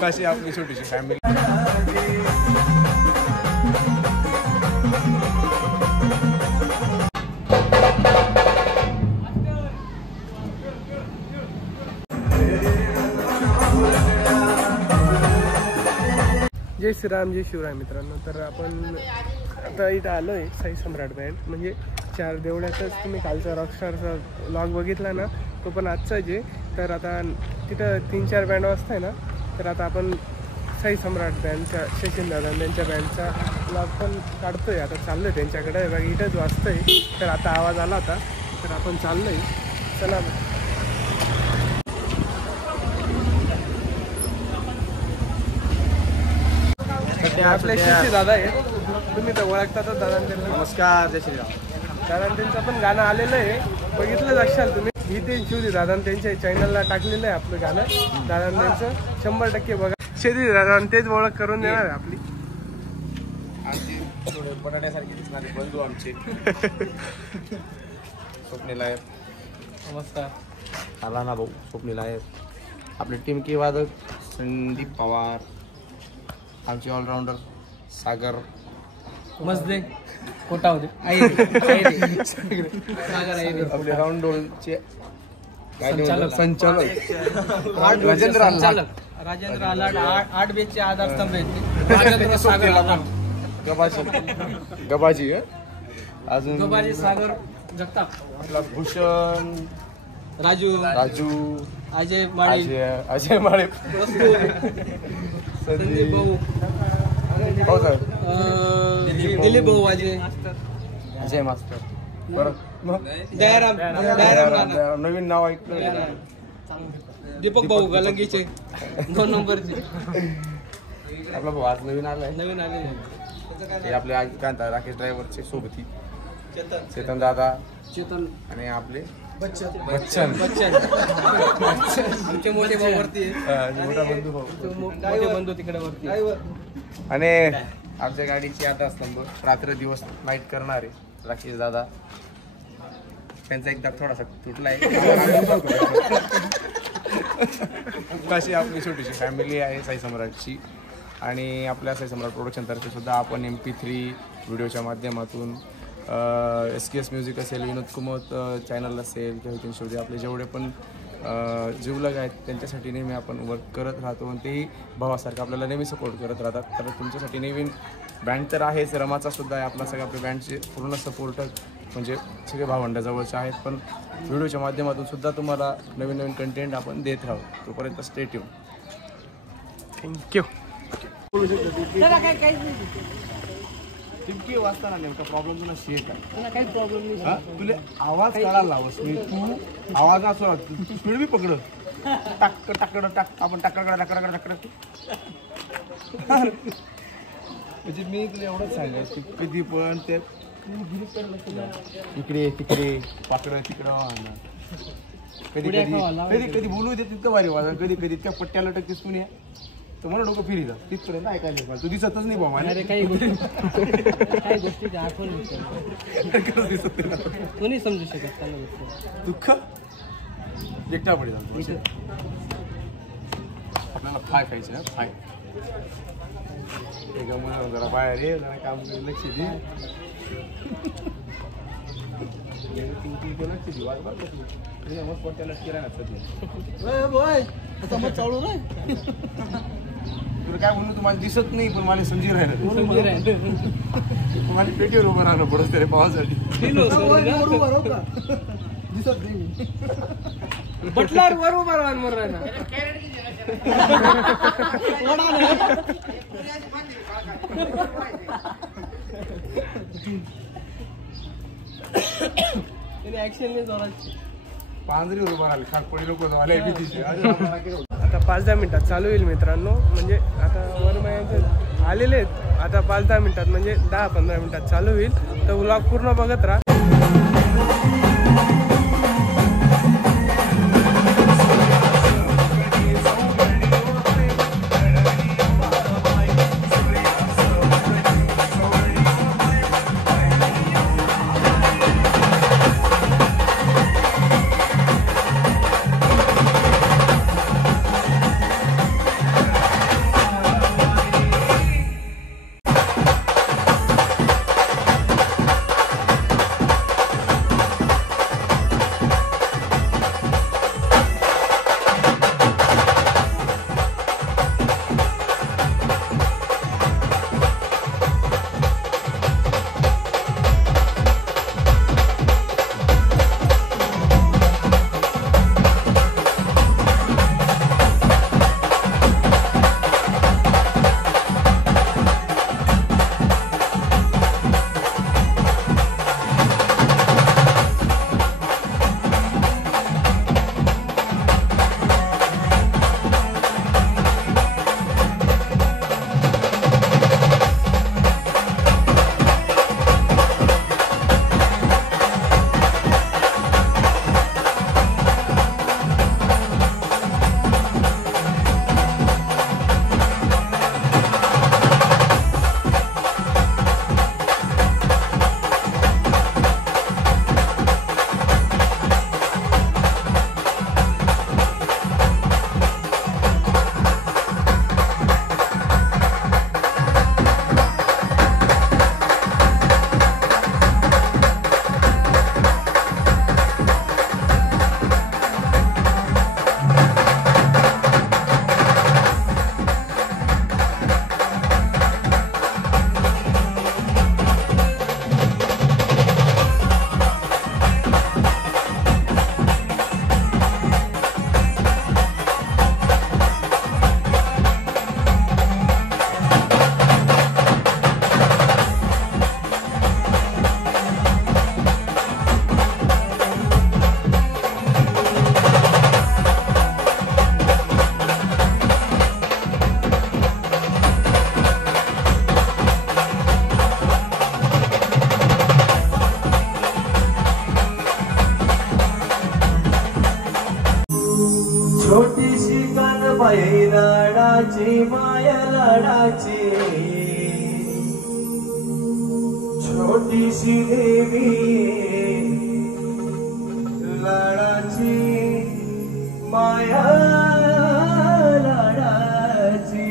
कशी आपली छोटीशी फॅमिली. जय श्रीराम जय शिवराय मित्रांनो. तर आपण आता इथं आलो आहे साई सम्राट बँड, म्हणजे 4 देवळ्यातच तुम्ही कालचा रॉकस्टारचा व्लॉग बघितला ना, तो पण आजचाच आहे. तर आता तिथं 3-4 बँड वाजता आहे ना, तर आता आपण साई सम्राट बँडच्या शशीन दादा त्यांच्या बँडचा व्लॉग पण काढतो आहे. आता चाललो आहे त्यांच्याकडे, बघा इथंच वाजतं आहे. तर आता आवाज आला होता, तर आपण चाललो आहे. चला आपले शशी दादा आहे, तुम्ही तर ओळखतातच दादा त्यांना. नमस्कार, जय श्रीराम. दादा त्यांचं पण गाणं आलेलं आहे, बघितलंच असाल तुम्ही. ही ते शिवली दादा त्यांच्या चॅनलला टाकलेलं आहे आपलं गाणं. दादा त्यांचं 100% बघा. शेती दादा तेच ओळख करून देणार आहे आपली. थोडे बटाट्यासारखे दिसणारे बंधू आमचे स्वप्नील आहेत. नमस्कार. आला ना भाऊ स्वप्नील आहेत. आपले टिमकी वादक संदीप पवार, आमचे ऑलराऊंडर सागर मजदे कोटा होते. आपले राऊंडोलचे संचालक राजेंद्र आलाड 8 बेचे आधारस्तंभ आहेत. राजेंद्र सागर आलाड गबाजी अजून गबाजी सागर जगताप, आपला भूषण राजू अजय माळे, अजय माळे, संदीप भाऊ, हो सर, दिलीप भाऊ, अजय मास्टर. बरं दयाराम नवीन नाव ऐकलं. दीपक भाऊ गलंगीचे 2 नंबरचे. आपला भाऊ आज नवीन आले. हे आपले आज काय म्हणतात राकेश ड्रायव्हरचे सोबती चेतन दादा आणि आपले बच्चन आमचे मोठे भाऊ वरती, मोठा बंधू भाऊ, मोठे बंधू तिकडे वरती. आणि आमच्या गाडीची आता स्तंभ रात्र दिवस नाईट करणारे राकेश दादा. त्यांचा एकदा थोडासा तुटला आहे. कशी आपली छोटीशी फॅमिली आहे साई सम्राटची. आणि आपल्या साई सम्राट प्रोडक्शनतर्फे सुद्धा आपण MP3 व्हिडिओच्या माध्यमातून SKS म्युझिक असेल, विनोद कुमत चॅनल असेल किंवा हितेन शेवटी आपले जेवढे पण जीवलग आहेत त्यांच्यासाठी नेहमी आपण वर्क करत राहतो. आणि तेही भावासारखं आपल्याला नेहमी सपोर्ट करत राहतात. तर तुमच्यासाठी नवीन बँड तर आहेच, रमाचा सुद्धा आहे. आपला सगळ्या आपल्या बँडचे पूर्ण सपोर्टर म्हणजे सगळे भावंडाजवळचे आहेत. पण व्हिडिओच्या माध्यमातून सुद्धा तुम्हाला नवीन नवीन कंटेंट आपण देत राहू. तोपर्यंत स्टे ट्यून. थँक्यू. टिमकी वाजताना नेमका प्रॉब्लेम तुला शेअर काय? काही प्रॉब्लेम नाही. तुला आवाज काढायला लावस मी, तू आवाज असो तू स्पीड बी पकड. टाक आपण टाकड. म्हणजे मी तुला एवढंच सांगायचं की कधी पण ते इकडे तिकडे पाकडं तिकडं कधी बोलू दे तितकं भारी वाजा. कधी त्या पट्ट्याला टक्केस कुणी तर मला डोकं फिरी जा तिथपर्यंत ऐकायला. तू दिसतच नाही बाबा. काही गोष्टी आठवण कोणी समजू शकत दुःख एकटा पडे जातो. आपल्याला फाय खायचं ना, फाय एका मनाला जरा बाहेर ये, जरा काम लक्ष दे. लक्ष दे वाज बघ मस्त पट्ट्याला किराणा सध्या चालू नाही. तुला काय म्हणून तुम्हाला दिसत नाही पण मला समजी राहिलं. मला पेटीवर उभं राहणं पडत तरी पावासाठी. दिसत नाही बटलार वर उभा राहून मर राहिला. ऍक्शन नाही जोराची. पांढरीवर उभा राहिले खाकपडी लोक झाले. आता 5-10 मिनिटात चालू होईल मित्रांनो. म्हणजे आता वरमायाचे आलेले आहेत. आता 5-10 मिनिटात म्हणजे 10-15 मिनिटात चालू होईल. तर व्लॉग पूर्ण बघत राहा. छोटीशी कानबाई लाडाची माया लाडाची छोटीशी देवी लाडाची माया लाडाची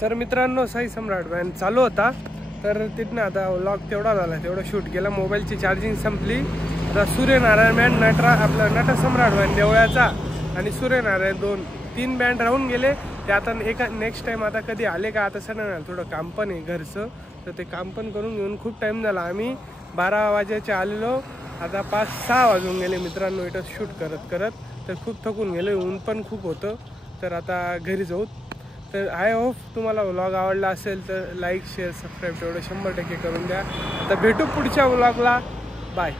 तर मित्रांनो साई सम्राट बँड चालू होता, तर तिथनं आता व्लॉग तेवढा झाला, तेवढं शूट केलं. मोबाईलची चार्जिंग संपली. आता सूर्यनारायण बँड आपला नटसम्राट बँड देवळाचा आणि सूर्यनारायण 2-3 बँड राहून गेले. ते आता एका नेक्स्ट टाईम आता कधी आले का, आता सण थोडं काम पण आहे घरचं, तर ते काम पण करून घेऊन खूप टाईम झाला. आम्ही 12 वाजेचे आलेलो, आता 5-6 वाजून गेले मित्रांनो इथं शूट करत करत. तर खूप थकून गेलो, ऊन पण खूप होतं. तर आता घरी जाऊ. तर आय होप तुम्हाला व्लॉग आवडला असेल तर लाईक शेअर सबस्क्राईब तेवढं 100% करून द्या. आता भेटू पुढच्या व्लॉगला. बाय.